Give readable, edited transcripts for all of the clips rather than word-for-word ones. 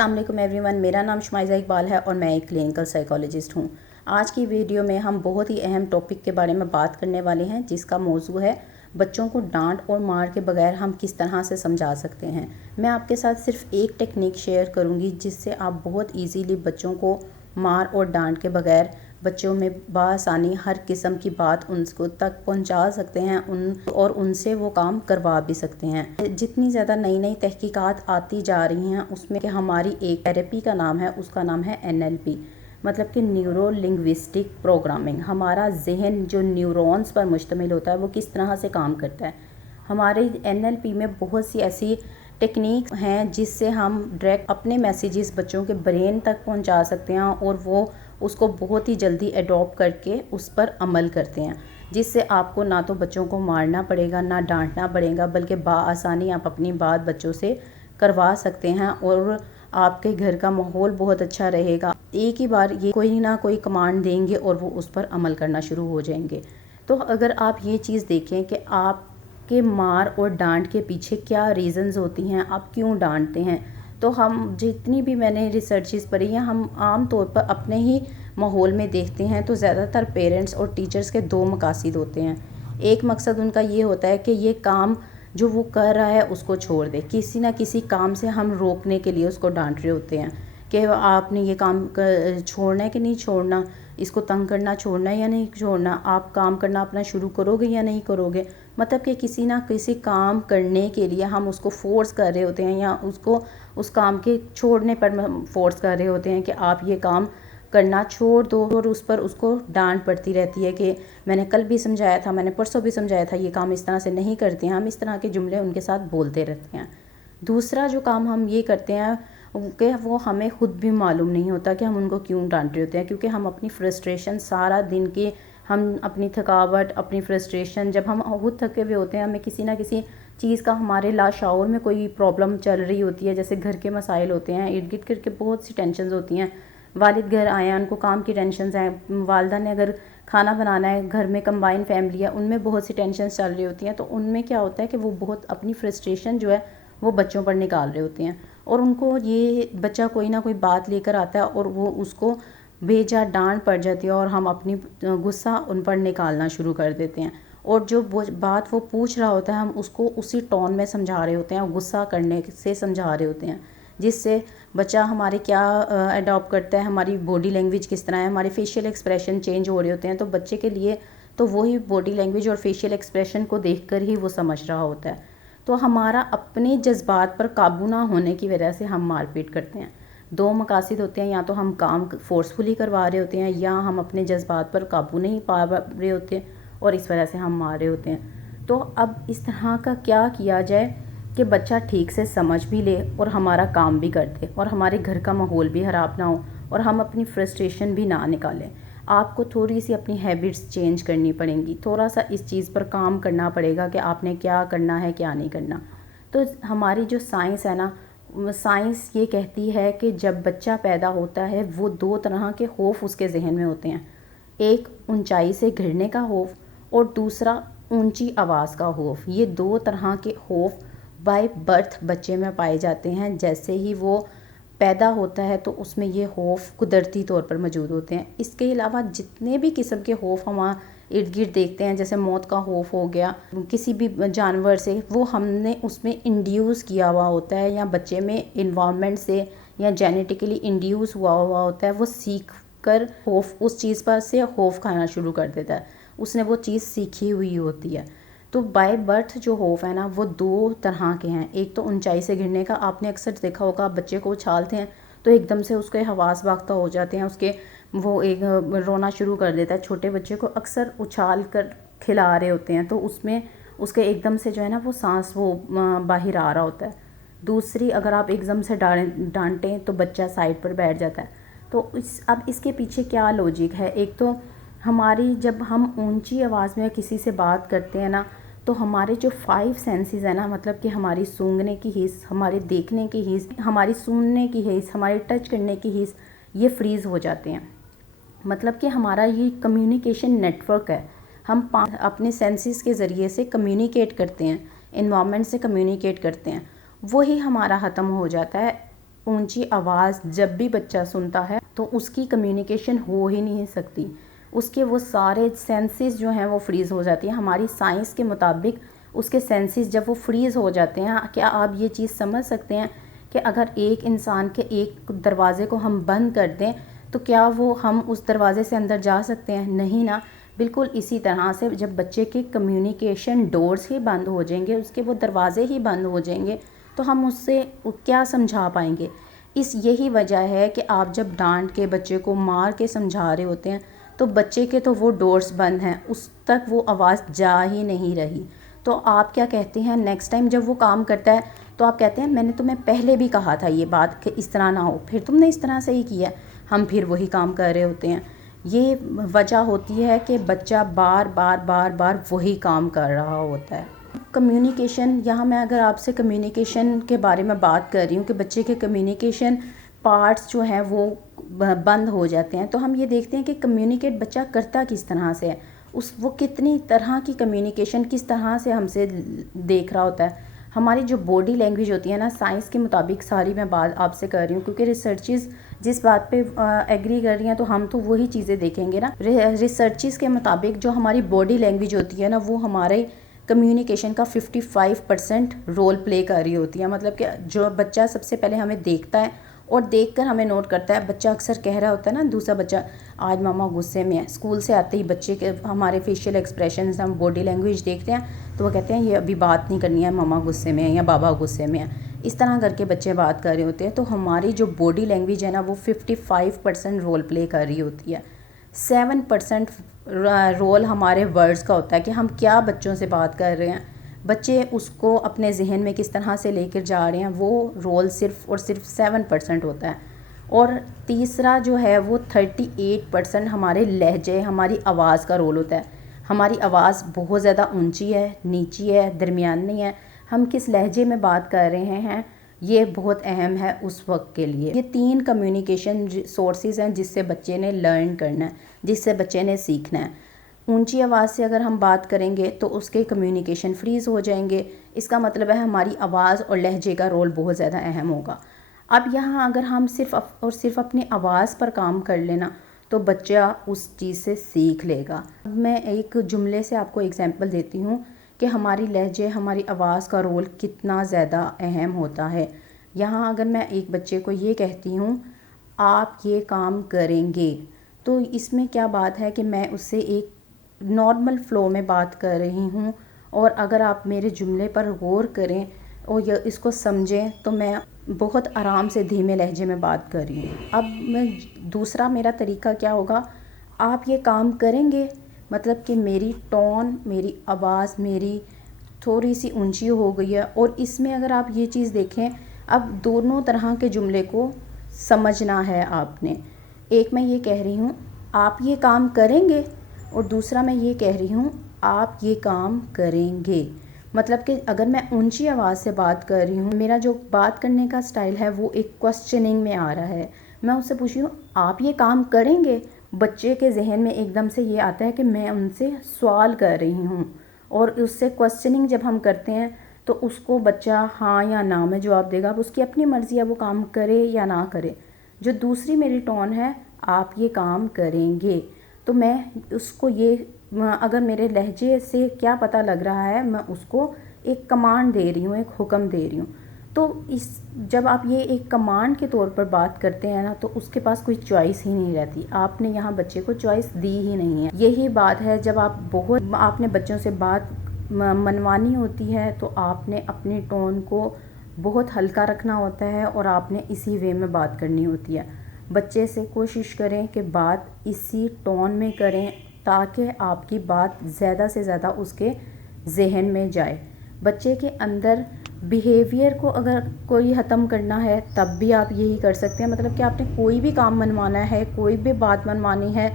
السلام علیکم every one, میرا نام شمائزہ اقبال ہے اور میں ایک کلینکل سائیکالوجسٹ ہوں۔ آج کی ویڈیو میں ہم بہت ہی اہم ٹاپک کے بارے میں بات کرنے والے ہیں، جس کا موضوع ہے بچوں کو ڈانٹ اور مار کے بغیر ہم کس طرح سے سمجھا سکتے ہیں۔ میں آپ کے ساتھ صرف ایک ٹیکنیک شیئر کروں گی جس سے آپ بہت ایزیلی بچوں کو مار اور ڈانٹ کے بغیر بچوں میں بآسانی ہر قسم کی بات ان کو تک پہنچا سکتے ہیں اور ان سے وہ کام کروا بھی سکتے ہیں۔ جتنی زیادہ نئی نئی تحقیقات آتی جا رہی ہیں اس میں کہ ہماری ایک تھیراپی کا نام ہے، اس کا نام ہے NLP، مطلب کہ نیورو لنگوسٹک پروگرامنگ۔ ہمارا ذہن جو نیورونز پر مشتمل ہوتا ہے وہ کس طرح سے کام کرتا ہے۔ ہمارے NLP میں بہت سی ایسی ٹیکنیک ہیں جس سے ہم ڈائریکٹ اپنے میسیجز بچوں کے برین تک پہنچا سکتے ہیں اور وہ اس کو بہت ہی جلدی ایڈاپٹ کر کے اس پر عمل کرتے ہیں، جس سے آپ کو نہ تو بچوں کو مارنا پڑے گا نہ ڈانٹنا پڑے گا، بلکہ بآسانی آپ اپنی بات بچوں سے کروا سکتے ہیں اور آپ کے گھر کا ماحول بہت اچھا رہے گا۔ ایک ہی بار یہ کوئی نہ کوئی کمانڈ دیں گے اور وہ اس پر عمل کرنا شروع ہو جائیں گے۔ تو اگر آپ یہ چیز دیکھیں کہ آپ کے مار اور ڈانٹ کے پیچھے کیا ریزنز ہوتی ہیں، آپ کیوں ڈانٹتے ہیں، تو ہم جتنی بھی میں نے ریسرچز پڑھی ہیں، ہم عام طور پر اپنے ہی ماحول میں دیکھتے ہیں تو زیادہ تر پیرنٹس اور ٹیچرز کے دو مقاصد ہوتے ہیں۔ ایک مقصد ان کا یہ ہوتا ہے کہ یہ کام جو وہ کر رہا ہے اس کو چھوڑ دے، کسی نہ کسی کام سے ہم روکنے کے لیے اس کو ڈانٹ رہے ہوتے ہیں کہ آپ نے یہ کام چھوڑنا ہے کہ نہیں چھوڑنا، اس کو تنگ کرنا چھوڑنا ہے یا نہیں چھوڑنا، آپ کام کرنا اپنا شروع کرو گے یا نہیں کرو گے۔ مطلب کہ کسی نہ کسی کام کرنے کے لیے ہم اس کو فورس کر رہے ہوتے ہیں یا اس کو اس کام کے چھوڑنے پر فورس کر رہے ہوتے ہیں کہ آپ یہ کام کرنا چھوڑ دو، اور اس پر اس کو ڈانٹ پڑتی رہتی ہے کہ میں نے کل بھی سمجھایا تھا، میں نے پرسوں بھی سمجھایا تھا، یہ کام اس طرح سے نہیں کرتے ہیں۔ ہم اس طرح کے جملے ان کے ساتھ بولتے رہتے ہیں۔ دوسرا جو کام ہم یہ کرتے ہیں کہ وہ ہمیں خود بھی معلوم نہیں ہوتا کہ ہم ان کو کیوں ڈانٹ رہے ہوتے ہیں، کیونکہ ہم اپنی فرسٹریشن سارا دن کی، ہم اپنی تھکاوٹ، اپنی فرسٹریشن، جب ہم خود تھکے ہوئے ہوتے ہیں، ہمیں کسی نہ کسی چیز کا ہمارے لاشعور میں کوئی پرابلم چل رہی ہوتی ہے، جیسے گھر کے مسائل ہوتے ہیں، ارد گرد کر کے بہت سی ٹینشنز ہوتی ہیں۔ والد گھر آئے ہیں، ان کو کام کی ٹینشنز ہیں، والدہ نے اگر کھانا بنانا ہے، گھر میں کمبائن فیملی ہے، ان میں بہت سی ٹینشنز چل رہی ہوتی ہیں، تو ان میں کیا ہوتا ہے کہ وہ بہت اپنی فرسٹریشن جو ہے وہ بچوں پر نکال رہے ہوتے ہیں، اور ان کو یہ بچہ کوئی نہ کوئی بات لے کر آتا ہے اور وہ اس کو بے جا ڈانٹ پڑ جاتی ہے اور ہم اپنی غصہ ان پر نکالنا شروع کر دیتے ہیں، اور جو بات وہ پوچھ رہا ہوتا ہے ہم اس کو اسی ٹون میں سمجھا رہے ہوتے ہیں، غصہ کرنے سے سمجھا رہے ہوتے ہیں، جس سے بچہ ہمارے کیا اڈاپٹ کرتا ہے، ہماری باڈی لینگویج کس طرح ہے، ہمارے فیشیل ایکسپریشن چینج ہو رہے ہوتے ہیں، تو بچے کے لیے تو وہی باڈی لینگویج اور فیشیل ایکسپریشن کو دیکھ کر ہی وہ سمجھ رہا ہوتا ہے۔ تو ہمارا اپنے جذبات پر قابو نہ ہونے کی وجہ سے ہم مار پیٹ کرتے ہیں۔ دو مقاصد ہوتے ہیں، یا تو ہم کام فورسفلی کروا رہے ہوتے ہیں یا ہم اپنے جذبات پر قابو نہیں پا رہے ہوتے اور اس وجہ سے ہم مار رہے ہوتے ہیں۔ تو اب اس طرح کا کیا کیا جائے کہ بچہ ٹھیک سے سمجھ بھی لے اور ہمارا کام بھی کر دے اور ہمارے گھر کا ماحول بھی خراب نہ ہو اور ہم اپنی فرسٹریشن بھی نہ نکالیں۔ آپ کو تھوڑی سی اپنی ہیبٹس چینج کرنی پڑیں گی، تھوڑا سا اس چیز پر کام کرنا پڑے گا کہ آپ نے کیا کرنا ہے کیا نہیں کرنا۔ تو ہماری جو سائنس ہے نا، سائنس یہ کہتی ہے کہ جب بچہ پیدا ہوتا ہے وہ دو طرح کے خوف اس کے ذہن میں ہوتے ہیں، ایک اونچائی سے گرنے کا خوف اور دوسرا اونچی آواز کا خوف۔ یہ دو طرح کے خوف بائی برتھ بچے میں پائے جاتے ہیں، جیسے ہی وہ پیدا ہوتا ہے تو اس میں یہ خوف قدرتی طور پر موجود ہوتے ہیں۔ اس کے علاوہ جتنے بھی قسم کے خوف ہم ارد گرد دیکھتے ہیں، جیسے موت کا خوف ہو گیا کسی بھی جانور سے، وہ ہم نے اس میں انڈیوس کیا ہوا ہوتا ہے، یا بچے میں انوائرمنٹ سے یا جینیٹیکلی انڈیوس ہوا ہوتا ہے، وہ سیکھ کر خوف اس چیز پر سے خوف کھانا شروع کر دیتا ہے، اس نے وہ چیز سیکھی ہوئی ہوتی ہے۔ تو بائی برتھ جو خوف ہے نا وہ دو طرح کے ہیں، ایک تو اونچائی سے گرنے کا، آپ نے اکثر دیکھا ہوگا بچے کو اچھالتے ہیں تو ایک دم سے اس کے حواس باختہ ہو جاتے ہیں، اس کے وہ ایک رونا شروع کر دیتا ہے۔ چھوٹے بچے کو اکثر اچھال کر کھلا رہے ہوتے ہیں تو اس میں اس کے ایک دم سے جو ہے نا وہ سانس وہ باہر آ رہا ہوتا ہے۔ دوسری، اگر آپ ایک دم سے ڈانٹیں تو بچہ سائڈ پر بیٹھ جاتا ہے۔ تو اب اس کے پیچھے کیا لاجک ہے؟ ایک تو ہماری جب ہم اونچی آواز میں کسی سے بات کرتے ہیں نا تو ہمارے جو 5 سینسز ہیں نا، مطلب کہ ہماری سونگھنے کی حس، ہمارے دیکھنے کی حس، ہماری سننے کی حس، ہمارے ٹچ کرنے کی حس، یہ فریز ہو جاتے ہیں۔ مطلب کہ ہمارا یہ کمیونیکیشن نیٹ ورک ہے، ہم اپنے سینسز کے ذریعے سے کمیونیکیٹ کرتے ہیں، انوائرمنٹ سے کمیونیکیٹ کرتے ہیں، وہی ہمارا ختم ہو جاتا ہے اونچی آواز جب بھی بچہ سنتا ہے تو اس کی کمیونیکیشن ہو ہی نہیں سکتی، اس کے وہ سارے سینسز جو ہیں وہ فریز ہو جاتی ہیں۔ ہماری سائنس کے مطابق اس کے سینسز جب وہ فریز ہو جاتے ہیں، کیا آپ یہ چیز سمجھ سکتے ہیں کہ اگر ایک انسان کے ایک دروازے کو ہم بند کر دیں تو کیا ہم اس دروازے سے اندر جا سکتے ہیں؟ نہیں نا۔ بالکل اسی طرح سے جب بچے کے کمیونیکیشن ڈورز ہی بند ہو جائیں گے، اس کے وہ دروازے ہی بند ہو جائیں گے تو ہم اس سے کیا سمجھا پائیں گے؟ یہی وجہ ہے کہ آپ جب ڈانٹ کے بچے کو مار کے سمجھا رہے ہوتے ہیں تو بچے کے تو وہ ڈورز بند ہیں، اس تک وہ آواز جا ہی نہیں رہی۔ تو آپ کیا کہتے ہیں نیکسٹ ٹائم جب وہ کام کرتا ہے تو آپ کہتے ہیں میں نے تمہیں پہلے بھی کہا تھا یہ بات کہ اس طرح نہ ہو، پھر تم نے اس طرح سے ہی کیا، ہم پھر وہی کام کر رہے ہوتے ہیں۔ یہ وجہ ہوتی ہے کہ بچہ بار بار وہی کام کر رہا ہوتا ہے۔ کمیونیکیشن، یہاں میں اگر آپ سے کمیونیکیشن کے بارے میں بات کر رہی ہوں کہ بچے کے کمیونیکیشن پارٹس جو ہیں وہ بند ہو جاتے ہیں، تو ہم یہ دیکھتے ہیں کہ کمیونیکیٹ بچہ کرتا کس طرح سے ہے، وہ کتنی طرح کی کمیونیکیشن کس طرح سے ہم سے دیکھ رہا ہوتا ہے۔ ہماری جو باڈی لینگویج ہوتی ہے نا، سائنس کے مطابق ساری میں بات آپ سے کر رہی ہوں کیونکہ ریسرچز جس بات پہ ایگری کر رہی ہیں تو ہم تو وہی چیزیں دیکھیں گے نا۔ ریسرچز کے مطابق جو ہماری باڈی لینگویج ہوتی ہے نا، وہ ہمارے کمیونیکیشن کا 55% رول پلے کر رہی ہوتی ہے۔ مطلب کہ جو بچہ سب سے پہلے ہمیں دیکھتا ہے اور دیکھ کر ہمیں نوٹ کرتا ہے، بچہ اکثر کہہ رہا ہوتا ہے نا دوسرا بچہ آج ماما غصے میں ہے، اسکول سے آتے ہی بچے کے ہمارے فیشیل ایکسپریشنز، ہم باڈی لینگویج دیکھتے ہیں تو وہ کہتے ہیں یہ ابھی بات نہیں کرنی ہے، ماما غصے میں ہے یا بابا غصے میں ہے، اس طرح کر کے بچے بات کر رہے ہوتے ہیں۔ تو ہماری جو باڈی لینگویج ہے نا وہ 55% رول پلے کر رہی ہوتی ہے۔ 7% رول ہمارے ورڈز کا ہوتا ہے کہ ہم کیا بچوں سے بات کر رہے ہیں، بچے اس کو اپنے ذہن میں کس طرح سے لے کر جا رہے ہیں، وہ رول صرف اور صرف 7% ہوتا ہے۔ اور تیسرا جو ہے وہ 38% ہمارے لہجے، ہماری آواز کا رول ہوتا ہے۔ ہماری آواز بہت زیادہ اونچی ہے، نیچی ہے، درمیانی ہے، ہم کس لہجے میں بات کر رہے ہیں یہ بہت اہم ہے اس وقت کے لیے۔ یہ 3 کمیونیکیشن سورسز ہیں جس سے بچے نے لرن کرنا ہے، جس سے بچے نے سیکھنا ہے۔ اونچی آواز سے اگر ہم بات کریں گے تو اس کے کمیونیکیشن فریز ہو جائیں گے، اس کا مطلب ہے ہماری آواز اور لہجے کا رول بہت زیادہ اہم ہوگا۔ اب یہاں اگر ہم صرف اور صرف اپنی آواز پر کام کر لینا تو بچہ اس چیز سے سیکھ لے گا۔ میں ایک جملے سے آپ کو ایگزامپل دیتی ہوں کہ ہماری لہجے، ہماری آواز کا رول کتنا زیادہ اہم ہوتا ہے۔ یہاں اگر میں ایک بچے کو یہ کہتی ہوں آپ یہ کام کریں گے، تو اس میں کیا بات ہے کہ میں اس سے ایک نارمل فلو میں بات کر رہی ہوں، اور اگر آپ میرے جملے پر غور کریں اور اس کو سمجھیں تو میں بہت آرام سے دھیمے لہجے میں بات کر رہی ہوں۔ اب دوسرا میرا طریقہ کیا ہوگا، آپ یہ کام کریں گے، مطلب کہ میری ٹون، میری آواز میری تھوڑی سی اونچی ہو گئی ہے، اور اس میں اگر آپ یہ چیز دیکھیں، اب دونوں طرح کے جملے کو سمجھنا ہے آپ نے۔ ایک میں یہ کہہ رہی ہوں آپ یہ کام کریں گے، اور دوسرا میں یہ کہہ رہی ہوں آپ یہ کام کریں گے۔ مطلب کہ اگر میں اونچی آواز سے بات کر رہی ہوں، میرا جو بات کرنے کا سٹائل ہے وہ ایک کوسچننگ میں آ رہا ہے، میں اس سے پوچھ رہی ہوں آپ یہ کام کریں گے، بچے کے ذہن میں ایک دم سے یہ آتا ہے کہ میں ان سے سوال کر رہی ہوں، اور اس سے کوسچننگ جب ہم کرتے ہیں تو اس کو بچہ ہاں یا نا میں جواب دے گا، اب اس کی اپنی مرضی ہے وہ کام کرے یا نہ کرے۔ جو دوسری میری ٹون ہے آپ یہ کام کریں گے، تو میں اس کو یہ اگر میرے لہجے سے کیا پتہ لگ رہا ہے، میں اس کو ایک کمانڈ دے رہی ہوں، ایک حکم دے رہی ہوں۔ تو جب آپ یہ ایک کمانڈ کے طور پر بات کرتے ہیں نا تو اس کے پاس کوئی چوائس ہی نہیں رہتی، آپ نے یہاں بچے کو چوائس دی ہی نہیں ہے۔ یہی بات ہے جب آپ نے بچوں سے بات منوانی ہوتی ہے تو آپ نے اپنی ٹون کو بہت ہلکا رکھنا ہوتا ہے، اور آپ نے اسی وے میں بات کرنی ہوتی ہے۔ بچے سے کوشش کریں کہ بات اسی ٹون میں کریں تاکہ آپ کی بات زیادہ سے زیادہ اس کے ذہن میں جائے۔ بچے کے اندر بیہیویئر کو اگر کوئی ختم کرنا ہے تب بھی آپ یہی کر سکتے ہیں، مطلب کہ آپ نے کوئی بھی کام منوانا ہے، کوئی بھی بات منوانی ہے،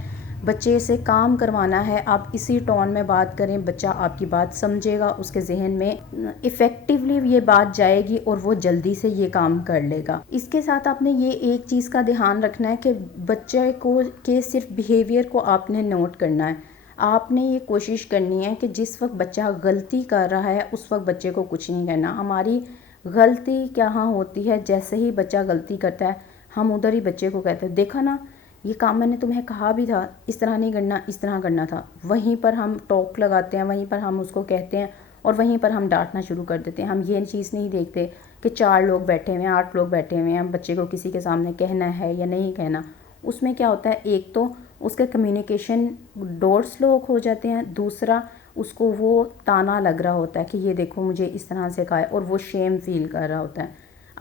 بچے سے کام کروانا ہے، آپ اسی ٹون میں بات کریں، بچہ آپ کی بات سمجھے گا، اس کے ذہن میں ایفیکٹیولی یہ بات جائے گی اور وہ جلدی سے یہ کام کر لے گا۔ اس کے ساتھ آپ نے یہ ایک چیز کا دھیان رکھنا ہے کہ بچے کو کے صرف بیہیویئر کو آپ نے نوٹ کرنا ہے۔ آپ نے یہ کوشش کرنی ہے کہ جس وقت بچہ غلطی کر رہا ہے اس وقت بچے کو کچھ نہیں کرنا۔ ہماری غلطی کہاں ہوتی ہے، جیسے ہی بچہ غلطی کرتا ہے ہم ادھر ہی بچے کو کہتے ہیں دیکھا نا یہ کام میں نے تمہیں کہا بھی تھا، اس طرح نہیں کرنا، اس طرح کرنا تھا. وہیں پر ہم ٹوک لگاتے ہیں، وہیں پر ہم اس کو کہتے ہیں اور وہیں پر ہم ڈانٹنا شروع کر دیتے ہیں. ہم یہ چیز نہیں دیکھتے کہ 4 لوگ بیٹھے ہوئے ہیں، 8 لوگ بیٹھے ہوئے ہیں، ہم بچے کو کسی کے سامنے کہنا ہے یا نہیں کہنا. اس میں کیا ہوتا ہے، ایک تو اس کے کمیونیکیشن ڈور سلو ہو جاتے ہیں، دوسرا اس کو وہ تانا لگ رہا ہوتا ہے کہ یہ دیکھو مجھے اس طرح سے کہا ہے، اور وہ شیم فیل کر رہا ہوتا ہے.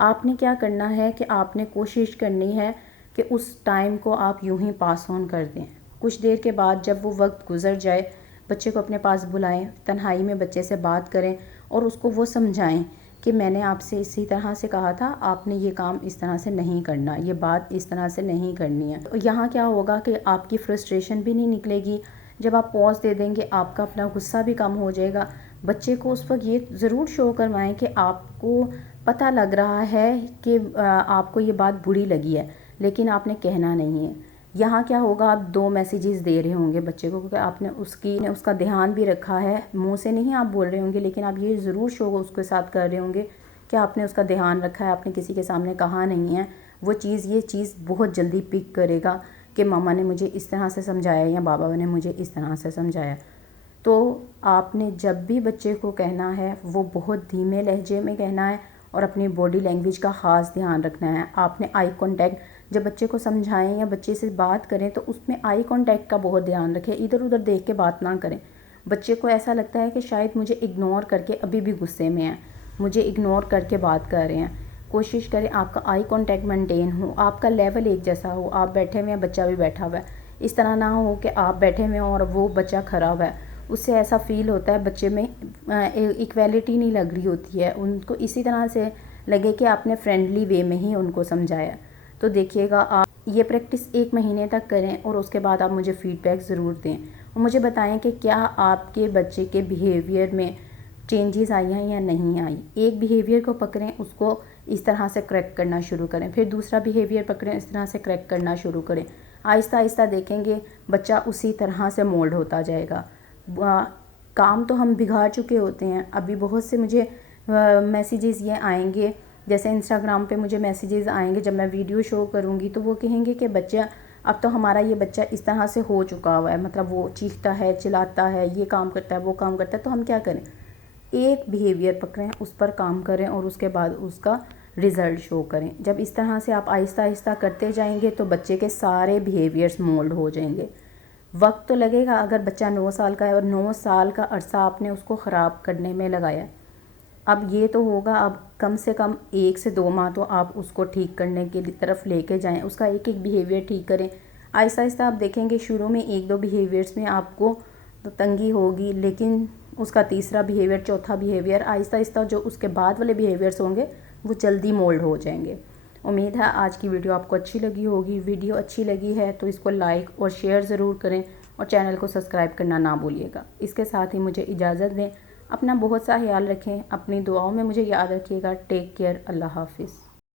آپ نے کیا کرنا ہے کہ آپ نے کوشش کرنی ہے کہ اس ٹائم کو آپ یوں ہی پاس آن کر دیں. کچھ دیر کے بعد جب وہ وقت گزر جائے بچے کو اپنے پاس بلائیں، تنہائی میں بچے سے بات کریں اور اس کو وہ سمجھائیں کہ میں نے آپ سے اسی طرح سے کہا تھا، آپ نے یہ کام اس طرح سے نہیں کرنا، یہ بات اس طرح سے نہیں کرنی ہے. یہاں کیا ہوگا کہ آپ کی فرسٹریشن بھی نہیں نکلے گی. جب آپ پوز دے دیں گے آپ کا اپنا غصہ بھی کم ہو جائے گا. بچے کو اس وقت یہ ضرور شو کروائیں کہ آپ کو پتہ لگ رہا ہے کہ آپ کو یہ بات بری لگی ہے لیکن آپ نے کہنا نہیں ہے. یہاں کیا ہوگا، آپ 2 میسیجز دے رہے ہوں گے بچے کو کہ آپ نے اس کا دھیان بھی رکھا ہے. منہ سے نہیں آپ بول رہے ہوں گے لیکن آپ یہ ضرور شو اس کے ساتھ کر رہے ہوں گے کہ آپ نے اس کا دھیان رکھا ہے، آپ نے کسی کے سامنے کہا نہیں ہے. یہ چیز بہت جلدی پک کرے گا کہ ماما نے مجھے اس طرح سے سمجھایا یا بابا نے مجھے اس طرح سے سمجھایا. تو آپ نے جب بھی بچے کو کہنا ہے وہ بہت دھیمے لہجے میں کہنا ہے اور اپنی باڈی لینگویج کا خاص دھیان رکھنا ہے. آپ نے آئی کانٹیکٹ جب بچے کو سمجھائیں یا بچے سے بات کریں تو اس میں آئی کانٹیکٹ کا بہت دھیان رکھیں. ادھر ادھر دیکھ کے بات نہ کریں. بچے کو ایسا لگتا ہے کہ شاید مجھے اگنور کر کے ابھی بھی غصے میں ہیں، مجھے اگنور کر کے بات کر رہے ہیں. کوشش کریں آپ کا آئی کانٹیکٹ مینٹین ہو، آپ کا لیول ایک جیسا ہو. آپ بیٹھے ہوئے ہیں، بچہ بھی بیٹھا ہوا ہے. اس طرح نہ ہو کہ آپ بیٹھے ہوئے ہیں اور وہ بچہ کھڑا ہوا ہے. اس سے ایسا فیل ہوتا ہے بچے میں ایکویلٹی نہیں لگ رہی ہوتی ہے. ان کو اسی طرح سے لگے کہ آپ نے فرینڈلی وے میں ہی ان کو سمجھایا. تو دیکھیے گا آپ یہ پریکٹس 1 مہینے تک کریں اور اس کے بعد آپ مجھے فیڈ بیک ضرور دیں اور مجھے بتائیں کہ کیا آپ کے بچے کے بیہیویئر میں چینجز آئی ہیں یا نہیں آئی. ایک بیہیویئر کو پکڑیں، اس کو اس طرح سے کریکٹ کرنا شروع کریں، پھر دوسرا بیہیویئر پکڑیں، اس طرح سے کریکٹ کرنا شروع کریں. آہستہ آہستہ دیکھیں گے بچہ اسی طرح سے مولڈ ہوتا جائے گا. کام تو ہم بگاڑ چکے ہوتے ہیں. ابھی بہت سے مجھے میسیجز یہ آئیں گے، جیسے انسٹاگرام پہ مجھے میسیجز آئیں گے جب میں ویڈیو شو کروں گی تو وہ کہیں گے کہ بچہ اب تو ہمارا یہ بچہ اس طرح سے ہو چکا ہوا ہے، مطلب وہ چیختا ہے، چلاتا ہے، یہ کام کرتا ہے، وہ کام کرتا ہے. تو ہم کیا کریں، ایک بیہیویئر پکڑیں، اس پر کام کریں اور اس کے بعد اس کا رزلٹ شو کریں. جب اس طرح سے آپ آہستہ آہستہ کرتے جائیں گے تو بچے کے سارے بیہیویئرز مولڈ ہو جائیں گے. وقت تو لگے گا. اگر بچہ 9 سال کا ہے اور 9 سال کا عرصہ آپ نے اس کو خراب کرنے میں لگایا، اب یہ تو ہوگا، اب کم سے کم 1 سے 2 ماہ تو آپ اس کو ٹھیک کرنے کی طرف لے کے جائیں. اس کا ایک ایک بیہیویئر ٹھیک کریں. آہستہ آہستہ آپ دیکھیں گے شروع میں 1-2 بیہیویئرس میں آپ کو تنگی ہوگی، لیکن اس کا تیسرا بیہیویئر، چوتھا بیہیویئر، آہستہ آہستہ جو اس کے بعد والے بیہیویئرس ہوں گے وہ جلدی مولڈ ہو جائیں گے. امید ہے آج کی ویڈیو آپ کو اچھی لگی ہوگی. ویڈیو اچھی لگی ہے تو اس کو لائک اور شیئر ضرور کریں اور چینل کو سبسکرائب کرنا نہ بھولیے گا. اس کے ساتھ ہی مجھے اجازت دیں. اپنا بہت سا خیال رکھیں، اپنی دعاؤں میں مجھے یاد رکھیے گا. Take care. اللہ حافظ.